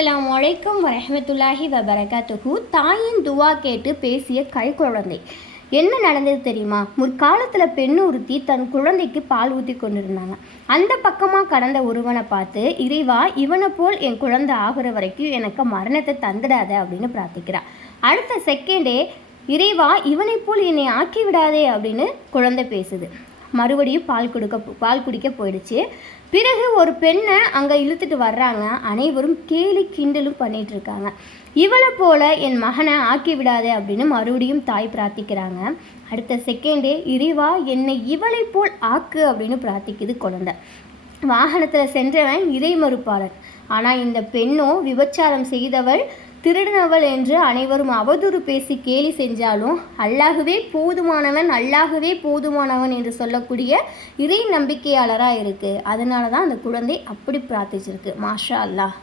அஸ்ஸலாமு அலைக்கும் வரஹ்மத்துல்லாஹி வபரகாத்துஹு. தாயின் துவா கேட்டு பேசிய கைக்குழந்தை. என்ன நடந்தது தெரியுமா? முற்காலத்தில் பெண்ணு ஒருத்தி தன் குழந்தைக்கு பால் ஊற்றி கொண்டிருந்தாங்க. அந்த பக்கமாக கடந்த ஒருவனை பார்த்து, இறைவா, இவனை போல் என் குழந்தை ஆகுற வரைக்கும் எனக்கு மரணத்தை தந்துடாத அப்படின்னு பிரார்த்திக்கிறான். அடுத்த செகண்டே, இறைவா, இவனை போல் என்னை ஆக்கி விடாதே அப்படின்னு குழந்தை பேசுது. மறுபடியும் பால் குடிக்க போயிடுச்சு. பிறகு ஒரு பெண்ணை அங்கே இழுத்துட்டு வர்றாங்க. அனைவரும் கேலி கிண்டலும் பண்ணிட்டு இருக்காங்க. இவளை போல என் மகனை ஆக்கி விடாதே அப்படின்னு மறுபடியும் தாய் பிரார்த்திக்கிறாங்க. அடுத்த செகண்டே, இறைவா, என்னை இவளை போல் ஆக்கு அப்படின்னு பிரார்த்திக்குது குழந்தை. வாகனத்தில் சென்றவன் இறை மறுப்பாளர். ஆனால் இந்த பெண்ணோ விபச்சாரம் செய்தவள், திருடினவள் என்று அனைவரும் அவதூறு பேசி கேலி செஞ்சாலும் அல்லாஹுவே போதுமானவன் என்று சொல்லக்கூடிய இறை நம்பிக்கையாளராக இருக்குது. அதனால தான் அந்த குழந்தை அப்படி பிரார்த்திச்சிருக்கு. மாஷா அல்லாஹ்.